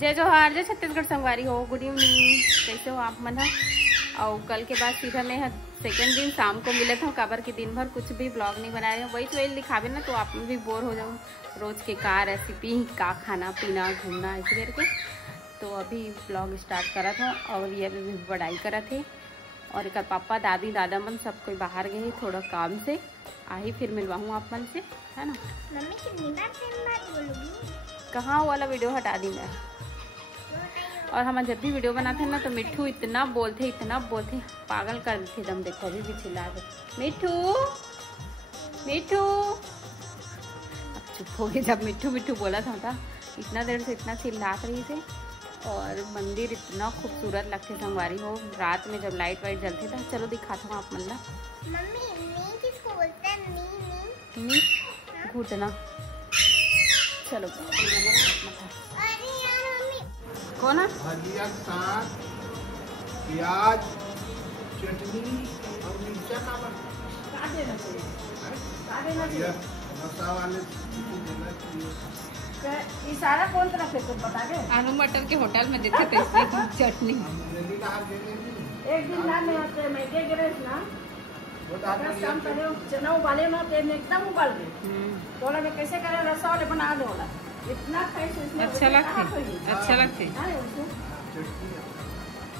जय जोहार, जय छत्तीसगढ़ संगवारी हो। गुड इवनिंग, कैसे हो आप मन? और कल के बाद सीधा मैं सेकंड दिन शाम को मिले था काबर के दिन भर कुछ भी ब्लॉग नहीं बनाए हैं। वही तो दिखावे ना, तो आप भी बोर हो जाओ रोज के का रेसिपी, का खाना पीना घूमना ऐसे करके। तो अभी ब्लॉग स्टार्ट करा था और ये भी पढ़ाई करा थे। और एक पापा दादी दादा मन सब कोई बाहर गए थोड़ा काम से, आई फिर मिलवाऊँ आप मन से, है ना। मम्मी कितनी बार बोलूंगी? कहाँ वाला वीडियो हटा दी मैं। और हम जब भी वीडियो बनाते हैं ना तो मिट्ठू इतना बोलते पागल कर देते दम। देखो अभी भी चिल्ला दे मिट्ठू मिट्ठू। अब चुप हो गए जब मिट्ठू मिट्ठू बोला था इतना देर से इतना चिल्लात रही थी। और मंदिर इतना खूबसूरत लगते संगवारी हो रात में जब लाइट वाइट जलते था। चलो दिखाता हूँ आप मन ला। मम्मी नी किसको बोलते हैं? नी नी घुटना। चलो अरे यार मम्मी कौन है? भजिया के साथ प्याज चटनी और मिर्चा का का देना चाहिए? का देना चाहिए? मसाला वाले देना चाहिए। इशारा कौन तरफ से तुम बता दे। आलू मटर के होटल में देते थे चटनी। जल्दी कहा देंगे एक दिन ना मैं आते मैं के गिरे ना वो तो अगर शाम करे चना उबाले ना तेल में एकदम उबाल दे तोला में कैसे करे रसा वाले बना दो वाला इतना खाई से इसमें अच्छा लगते अच्छा लगते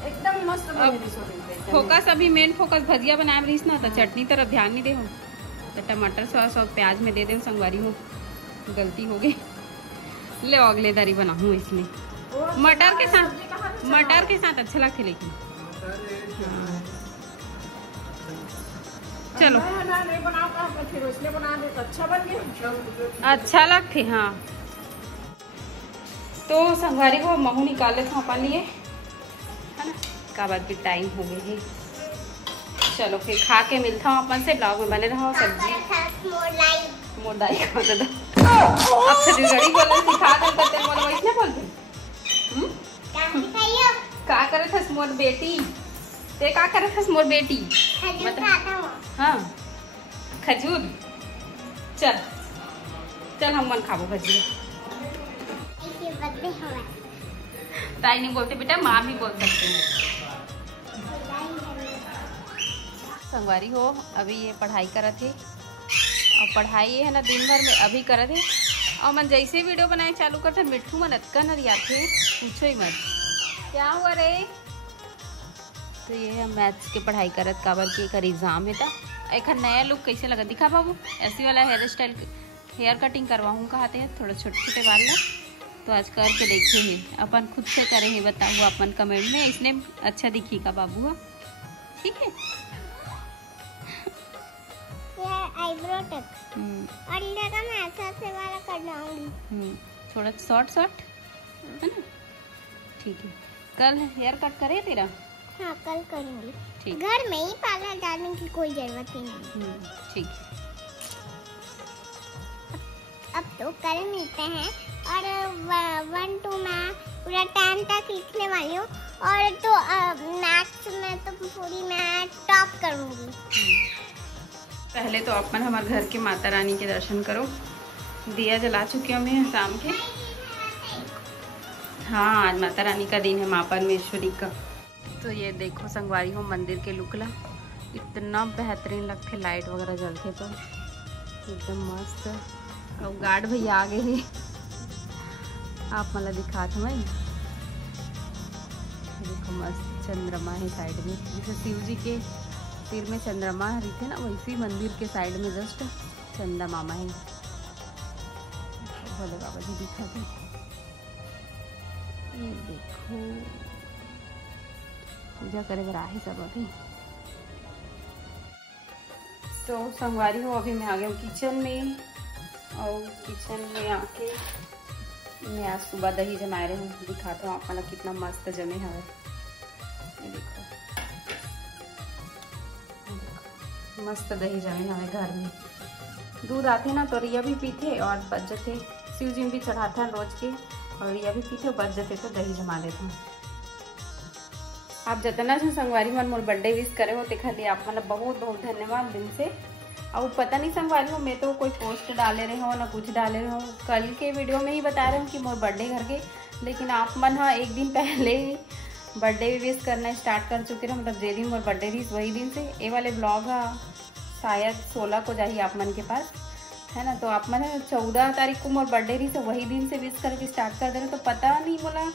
एकदम मस्त बने सोने फोकस अभी मेन फोकस भजिया बनाए रही ना तो चटनी तरफ ध्यान नहीं दे हो तो टमाटर सॉस और प्याज में दे दे संगवारी हो। गलती हो गई। ले अगले दारी बनाऊँ इसमें मटर के साथ अच्छा लगते लेकिन चलो ना नहीं बनाओ का फिर इसलिए बना दे तो अच्छा बन गया अच्छा लगते। हाँ तो संगवारी को महू निकाले थे अपन लिए, है ना। का बाद भी टाइम हो गई है। चलो फिर खा के मिलता हूँ अपन से। ब्लॉग में बने रहो। सब्जी मोरदाई खा दे अब छत्तीसगढ़ी बोलना सिखा दे करते बोल वैसे बोलते का करे थस मोर बेटी ते का करे थस मोर बेटी हाँ खजूर। चल चल हम मन खाबो भजिया। ताई नहीं बोलते बेटा, माँ भी बोल सकते हैं। संगवारी हो अभी ये पढ़ाई करा थे और पढ़ाई है ना दिन भर में अभी करा थे। और मन जैसे वीडियो बनाए चालू करते मिट्ठू मन अटका न रिया थे पूछो ही मत क्या हुआ रे। तो ये हम मैथ्स के पढ़ाई करत काबर की एक एग्जाम है था। एक नया लुक कैसे लगा दिखा बाबू। ऐसी वाला हेयर स्टाइल हेयर कटिंग करवाऊँ कहते हैं थोड़ा छोटे छोटे बाल ना। तो आज करके देखे हैं अपन खुद से करे हैं बताऊँ अपन कमेंट में इसलिए अच्छा दिखेगा बाबू। ठीक है आईब्रो तक और लगा मैं ऐसा से वाला कर लाऊंगी थोड़ा शॉर्ट है ना। ठीक है कल हेयर कट करे तेरा? हाँ कल करूंगी। ठीक घर में ही पार्लर जाने की कोई जरूरत ही नहीं। ठीक अब तो कल मिलते हैं और 1 to मैं पूरा 10 तक लिखने वाली हूँ और तो मैथ्स में तो पूरी मैं टॉप करूंगी। पहले तो अपन हमारे घर के माता रानी के दर्शन करो। दिया जला चुके हैं शाम के। हाँ आज माता रानी का दिन है, माँ परमेश्वरी का। तो ये देखो संगवारी हो मंदिर के लुकला इतना बेहतरीन लगते लाइट वगैरह जलते तो एकदम मस्त। और गार्ड भैया आ गए हैं आप मला दिखा था भाई। देखो मस्त चंद्रमा है साइड में जैसे शिव जी के सिर में चंद्रमा रहते ना वैसे ही मंदिर के साइड में जस्ट चंदा मामा है। भोले बाबा जी दिखा थे। ये देखो पूजा करे बराही सब अभी। तो संगवारी हो अभी मैं आ गया हूँ किचन में। और किचन में आके मैं आज सुबह दही जमाए रही हूँ दिखाता हूँ आपका कितना मस्त जमे है। ये देखो मस्त दही जमे हमें घर में। दूध आते ना तो रिया भी पीते और बच जाते। शिव जी भी चढ़ाता है रोज के और रिया भी पीते बच जाते तो दही जमा लेते हैं। आप जितना से संगवारी मन मोर बर्थडे विश करे हो ते खाली आप मतलब बहुत बहुत धन्यवाद दिन से। और पता नहीं संगवारी हो मैं तो कोई पोस्ट डाले रहे हो ना कुछ डाले रहे हो। कल के वीडियो में ही बता रहे हो कि मोर बर्थडे घर के लेकिन आप मन हाँ एक दिन पहले बर्थडे भी विश करना स्टार्ट कर चुके रहे, मतलब जे दिन मोर बर्थडे रही वही दिन से। ये वाले ब्लॉग है शायद 16 को जाही आप मन के पास, है ना। तो आप मन 14 तारीख को मोर बर्थडे रही, तो वही दिन से विश करके स्टार्ट कर दे रहे। तो पता नहीं बोला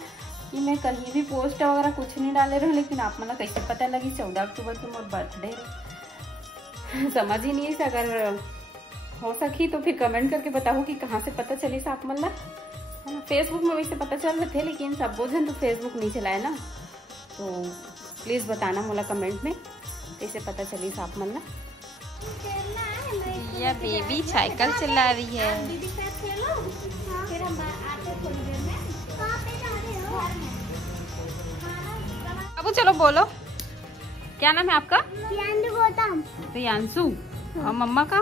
कि मैं कहीं भी पोस्ट वगैरह कुछ नहीं डाले रहे, लेकिन आप मन कैसे पता लगी 14 अक्टूबर को मोर बर्थडे रही, समझ ही नहीं है। अगर हो सकी तो फिर कमेंट करके बताओ कि कहाँ से पता चली आप मन ला, है ना। फेसबुक में वैसे पता चल रहे थे, लेकिन सब बोझन तो फेसबुक नहीं चलाए ना, तो प्लीज़ बताना मोला कमेंट में कैसे पता चली आप मन ला। यह बेबी साइकिल चला रही है। अब चलो बोलो, क्या नाम है आपका? प्रियांशु। और मम्मा का?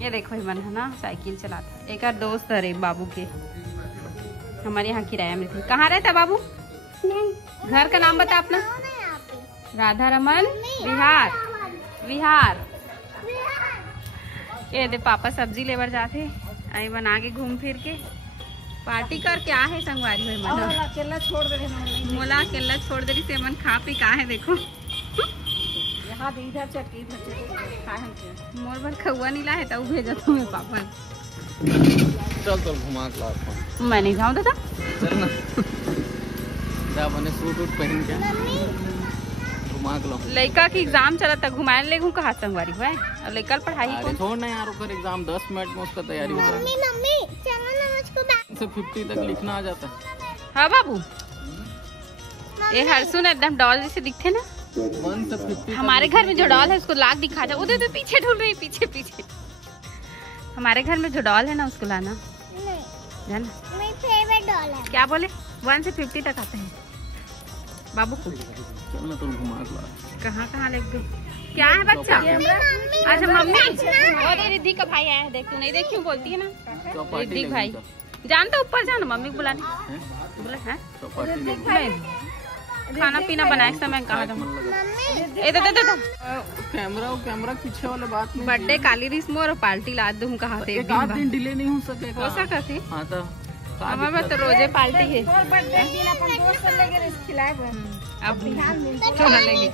ये देखो मन है ना साइकिल चलाता। एक दोस्त है बाबू के, हमारे यहाँ किराया में थे। कहाँ रहता बाबू? घर का नाम बता अपना। राधा रमन विहार। विहार। ये दे पापा सब्जी लेवर जाते, आई बना के घूम फिर के पार्टी कर क्या है संगवारी हुई मन अकेला छोड़ दे रहे मोला अकेला छोड़ दे रही से मन खा पी का है देखो। यहाँ इधर चटकी खाए मोर भर खुआ नहीं लाए तब भेजा तुम्हें पापा। चल तो घुमा के लाता। मैं नहीं जाऊँ दादा। चल ना जा बने सूट वूट पहन के घुमा के लाऊं। लड़का की एग्जाम चला था, घुमाने ले घूँ कहा संगवारी हुआ है और लड़का पढ़ाई अरे छोड़ ना यार, ऊपर एग्जाम 10 मिनट में उसका तैयारी हो जाएगी। मम्मी चलो ना मुझको से 50 तक लिखना आ जाता है। हाँ बाबू, ये हरसुन एकदम डॉल जैसे दिखते ना। 1 से 50 हमारे घर में जो डॉल है उसको लाग दिखा जा। उधर पीछे ढूंढ रही, पीछे पीछे। हमारे घर में जो डॉल है ना उसको लाना, जाना। मेरी फेवरेट डॉल है। क्या बोले? 1 से 50 तक आते हैं बाबू। चल ना तो घुमा के ला। कहाँ कहाँ ले दो? क्या है बच्चा? अच्छा मम्मी, और रिद्धि का भाई आया है, देख। तू नहीं देख क्यों बोलती है ना? चौपाटी रिद्धि ले भाई जा। जानता ऊपर जाना, मम्मी को बुलाने बोला है। चौपाटी ले जा। खाना पीना बनाए समय कहाँ था? कैमरा पीछे वाले बात नहीं। बर्थडे काली रिस मोर पार्टी ला दूं कहाँ थे? एक आध दिन डिले नहीं हो सकेगा। हो सका थी। हाँ तो हमारे तो रोजे पार्टी है। अब छोड़ लेंगे।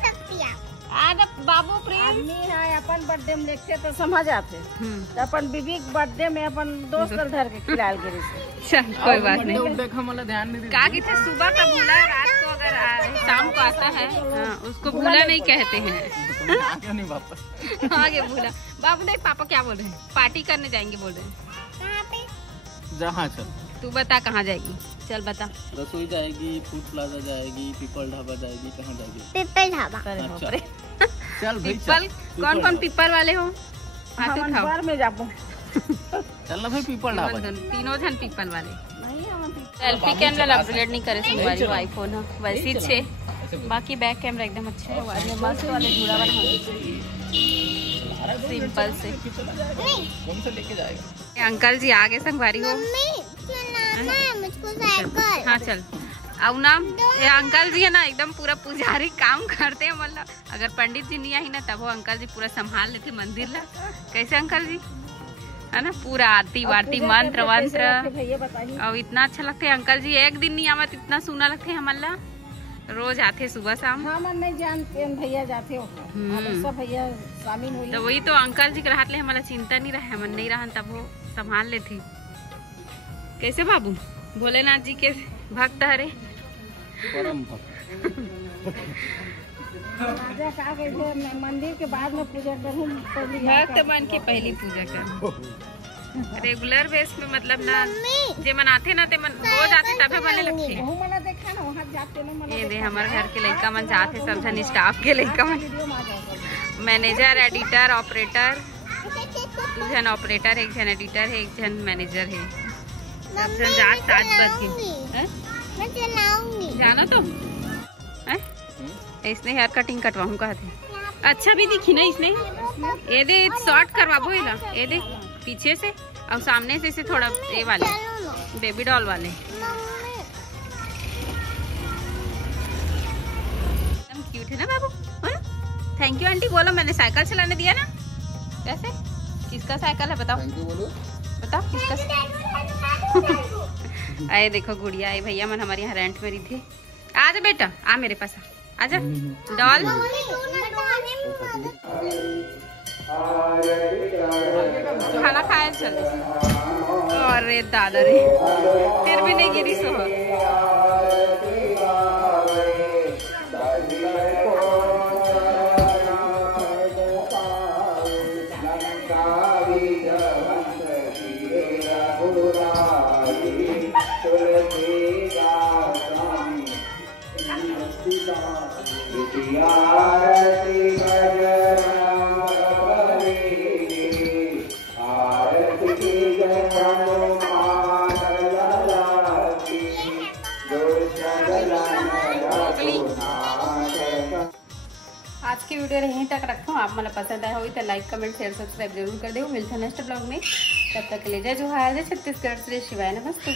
बाबू आदमी है अपन बर्थडे में देखते तो समझ आते, तो अपन बीबी बर्थडे में अपन दोस्त धर के खिलाल गिरी से। चल कोई बात नहीं। देखा मतलब ध्यान नहीं का कि थे सुबह का भूला, रात को अगर शाम को आता है हाँ, उसको भूला नहीं कहते हैं। आगे नहीं वापस आगे भूला। बाबू देख पापा क्या बोल रहे हैं, पार्टी करने जाएंगे बोल रहे हैं। जहाँ चल तू बता कहाँ जाएगी? चल बता। रसोई जाएगी, फूड प्लाजा जाएगी, पीपल ढाबा जाएगी, कहाँ जाएगी? पिपल ढाबा। अच्छा। चल भाई पीपल कौन कौन पीपल वाले हो? हाथ उठाओ। बार में जाबो। चल ना भाई पीपल ढाबा। तीनों जन पीपल वाले। सेल्फी कैमरा अपग्रेड नहीं करे तुम्हारी आईफोन है वैसी छे, बाकी बैक कैमरा एकदम अच्छा है। मस्त वाले जुड़ा वाला सिंपल से। कौन सा लेके जाएगा? अंकल जी आगे संगवारी हो। मम्मी चलाना है मुझको साइकिल। हाँ चल आओ ना। ये अंकल जी है ना एकदम पूरा पुजारी काम करते हैं, मतलब अगर पंडित जी नहीं आई ना तब वो अंकल जी पूरा संभाल लेते मंदिर ला। कैसे अंकल जी है ना, पूरा आरती वारती मंत्र वंत्र और इतना अच्छा लगता है। अंकल जी एक दिन नहीं आवत, इतना सुना लगते है हमारा। रोज आते सुबह शाम। हाँ मन नहीं जानते भैया जाते हो सब भैया शामिल हुई। तो वही तो अंकल जी के राहत ले हमारा चिंता नहीं रहा, मन नहीं रहा तब वो संभाल लेती। कैसे बाबू भोलेनाथ जी के भक्त हरे परम भक्त। मंदिर के बाद में पूजा करूँ, भक्त बन के पहली पूजा करूँ। रेगुलर बेस पे मतलब ना जे मनाते ना ते मन रोज आते तबे बने लगते। देखा ना वहाँ जाते ना। ये दे हमारे घर के लड़का मन जाते, सब जन स्टाफ के लड़का मन, मैनेजर एडिटर ऑपरेटर, 2 जन ऑपरेटर, 1 जन एडिटर है, 1 जन मैनेजर है। सब जन जात 7 बज के मैं चलाऊंगी। जाना तो है। इसने हेयर कटिंग कटवाऊँ कहा थे। अच्छा भी दिखी ना इसने। ये दे शॉर्ट करवाबो ये दे पीछे से और सामने से थोड़ा ये वाले बेबी डॉल वाले। एकदम क्यूट है ना बाबू, है ना? थैंक यू आंटी बोलो, मैंने साइकिल चलाने दिया ना। कैसे? किसका साइकिल है बताओ? थैंक यू बोलो। बताओ किसका। आए देखो गुड़िया आई, भैया मन हमारे यहाँ रेंट में रही थे। आ जा बेटा, आ मेरे पास आ जा डॉल। खाना खाया चल। अरे दादा रे, फिर भी नहीं गिरी सो। आज की वीडियो यहीं तक रखो। आप मला पसंद आया होगी तो लाइक कमेंट शेयर सब्सक्राइब जरूर कर दो। मिलते हैं नेक्स्ट ब्लॉग में, तब तक के लिए जय जोहार, जय छत्तीसगढ़, श्री शिवाय नमस्ते।